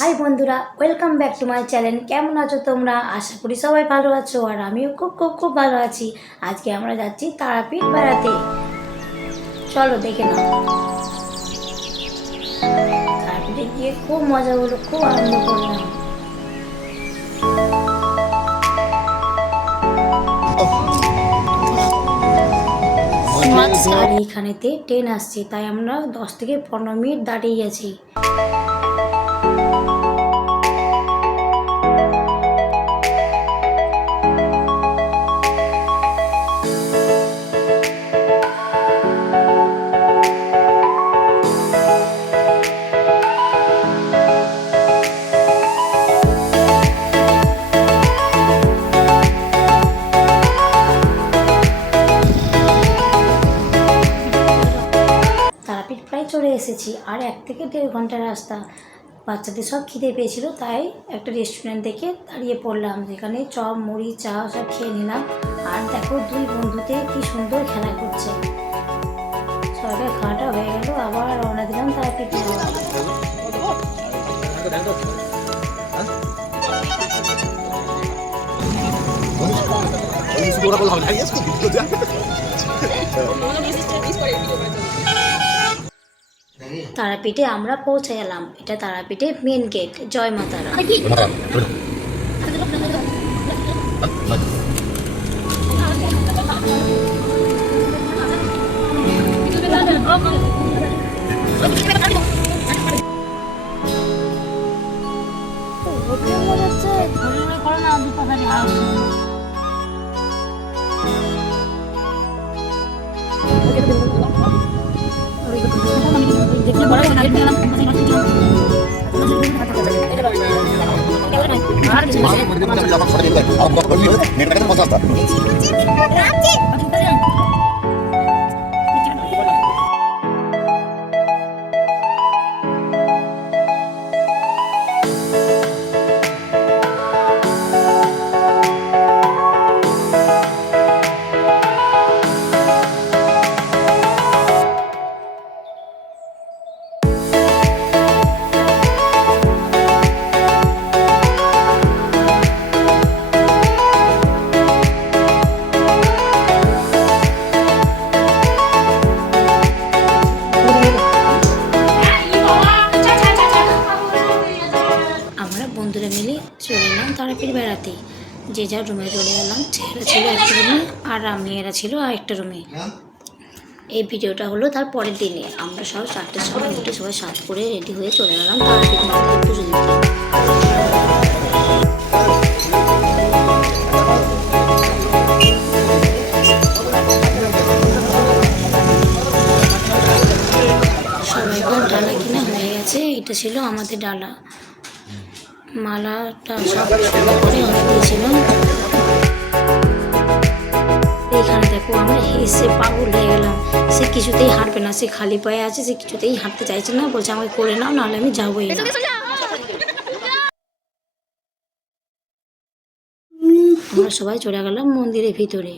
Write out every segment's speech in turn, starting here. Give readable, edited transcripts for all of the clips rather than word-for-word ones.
High বন্ধুরা, welcome back to my channel. কেমন আছো তোমরা? আশা করি সবাই ভালো আছো, আর আমিও খুব খুব খুব ভালো আছি। আজকে আমরা যাচ্ছি তারাপীঠ বেড়াতে। চলো দেখে নাও। তারাপীঠে গিয়ে খুব মজা হলো, খুব আনন্দ করলাম। আর এইখানেতে ট্রেন আসছে, তাই আমরা 10 থেকে 15 মিনিট দাঁড়িয়ে গেছি। তারাপীঠ প্রায় চলে এসেছি, আর 1 থেকে 1.5 ঘন্টার রাস্তা। বাচ্চাদের সব খিদে পেয়েছিল, তাই একটা রেস্টুরেন্ট দেখে দাঁড়িয়ে পড়লাম। যেখানে চপ, মুড়ি, চা সব খেয়ে নিলাম। আর দেখো, 2 বন্ধুতে কি সুন্দর খেলা করছে। সবাই খাওয়াটা হয়ে গেল, আবার রওনা দিলাম তারাপীঠ যাওয়া। তারাপীঠে আমরা পৌঁছে গেলাম। এটা তারাপীঠে মেন গেট। জয় মা তারা। বন্ধুরা মিলে চলে এলাম তারাপীঠ বেড়াতে। যে যার রুমে চলে এলাম। ছেলেরা ছিল একটা রুমে, আর মেয়েরা ছিল আরেকটা রুমে। এই ভিডিওটা হলো তার পরের দিনে। আমরা সব 4টের সময় উঠে সবাই সাজ করে রেডি হয়ে চলে গেলাম তারাপীঠ মাকে পুজো দিতে। সবাইকার ডালা কিনা হয়ে গেছে। এটা ছিল আমাদের ডালা। মালাটা সব সুন্দর করে অনেক দিয়েছিলাম। এইখানে দেখো, আমরা হেসে পাগল হয়ে গেলাম। সে কিছুতেই হাঁটবে না, সে খালি পায়ে আছে, সে কিছুতেই হাঁটতে চাইছে না। বলছে আমাকে করে নাও, নাহলে আমি যাবোই না। আমরা সবাই চলে গেলাম মন্দিরের ভিতরে।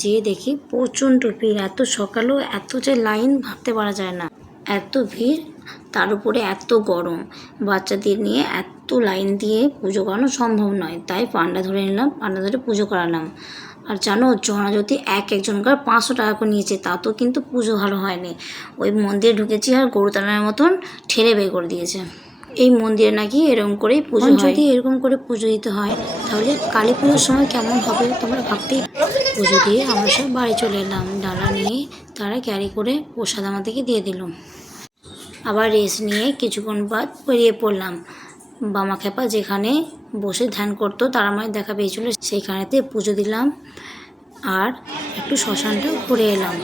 যেয়ে দেখি প্রচণ্ড ভিড়। এত সকালেও এত যে লাইন, ভাবতে পারা যায় না। এত ভিড়, তার উপরে এত গরম। বাচ্চাদের নিয়ে এত লাইন দিয়ে পুজো করানো সম্ভব নয়, তাই পান্ডা ধরে নিলাম। পান্ডা ধরে পুজো করালাম। আর জানো, জনাজ্যোতি একজনকার 500 টাকা করে নিয়েছে। তাতেও কিন্তু পুজো ভালো হয়নি। ওই মন্দিরে ঢুকেছি আর গরুতানার মতন ঠেলে বের করে দিয়েছে। এই মন্দিরে নাকি এরকম করেই পুজো হয়। যদি এরকম করে পুজো দিতে হয়, তাহলে কালী পুজোর সময় কেমন হবে তোমরা ভাবতেই। পুজো দিয়ে আমরা সব বাড়ি চলে এলাম। ডালা নিয়ে তারা ক্যারি করে প্রসাদ আমাদেরকে দিয়ে দিল। আবার রেস্ট নিয়ে কিছুক্ষণ বাদ বেরিয়ে পড়লাম। বামা খেপা যেখানে বসে ধ্যান করতো, তারা মায়ের দেখা পেয়েছিল, সেইখানেতে পুজো দিলাম। আর একটু শ্মশানটা ঘুরে এলাম।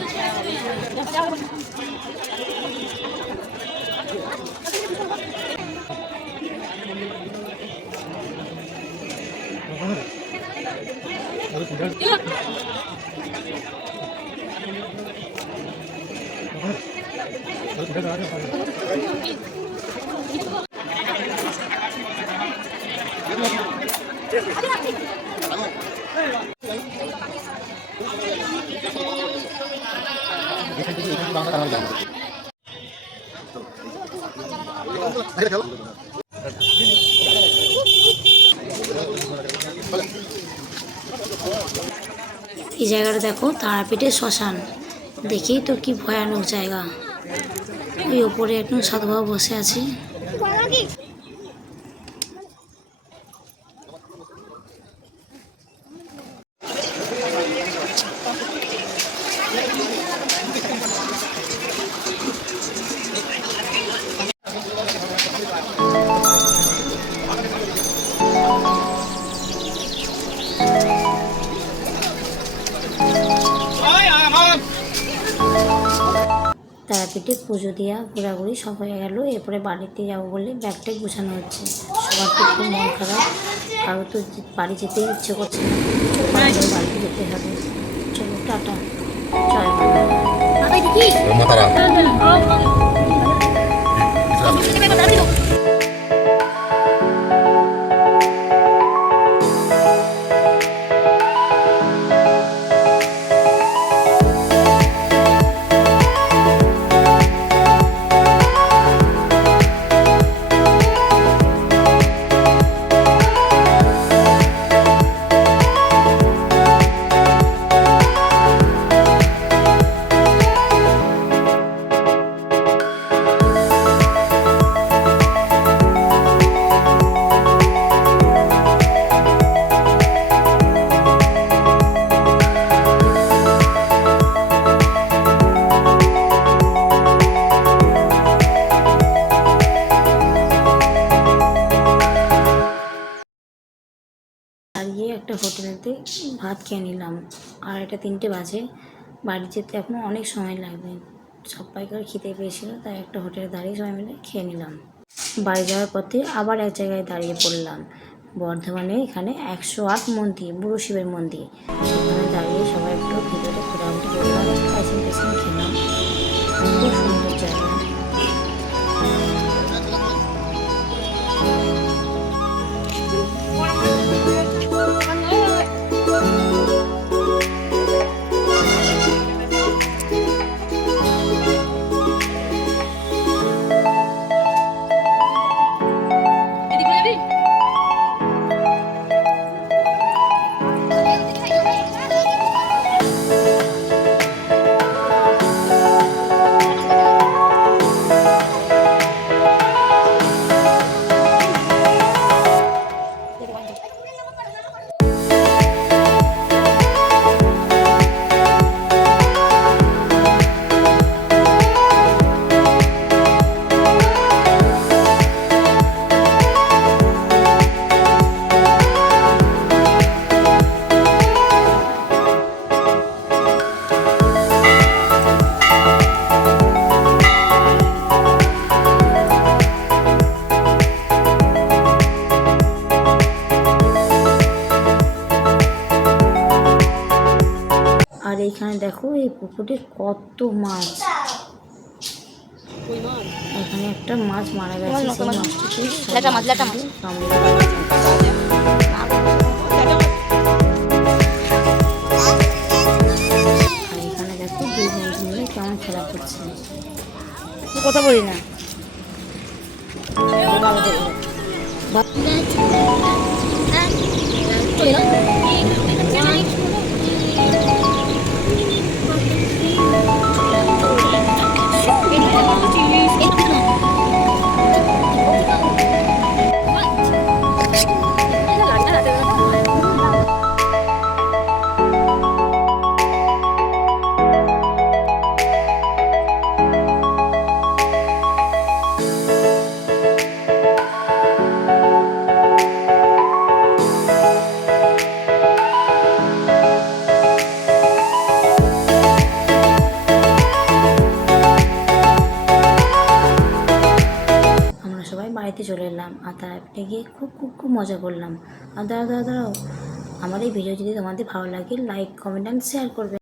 এই জায়গাটা দেখো, তারাপীঠের শ্মশান। দেখি তো কি ভয়ানক জায়গা। ওই ওপরে একদম সাধুবাবা বসে আছে। তারাপীঠে পুজো দেওয়া ঘোরাঘুরি সব হয়ে গেল। এরপরে বাড়িতে যাবো বলে ব্যাগটা গুছানো হচ্ছে। সবার তো খুব মন খারাপ, কারো তো বাড়ি যেতে ইচ্ছে করছে না। বাড়িতে যেতে হবে। চলো টাটা, জয় মা। গিয়ে একটা হোটেলেতে ভাত খেয়ে নিলাম। আর এটা 3টে বাজে, বাড়ি যেতে এখনও অনেক সময় লাগবে। সবাইকার খিদে পেয়েছিল, তাই একটা হোটেলে দাঁড়িয়ে সবাই মিলে খেয়ে নিলাম। বাড়ি যাওয়ার পথে আবার এক জায়গায় দাঁড়িয়ে পড়লাম। বর্ধমানে এখানে 108 মন্দির, বুড়ো শিবের মন্দির। সেখানে দাঁড়িয়ে সবাই একটু ভিতরে ঘোরাঘুরি করলাম, আইসক্রিম খেলাম। খুব সুন্দর জায়গা। আর এইখানে দেখো, এই পুকুরে কত মাছ। এখানে একটা মাছ মারা গেছে, সেই মাছটাকে আর এখানে দেখো 2 বন্ধু মিলে কেমন খেলা করছে। কথা বলি না। বাড়িতে চলে এলাম। আর তারপরে গিয়ে খুব খুব খুব মজা করলাম। আর দাঁড়াও, আমার এই ভিডিও যদি তোমাদের ভালো লাগে, লাইক, কমেন্ট অ্যান্ড শেয়ার করবে।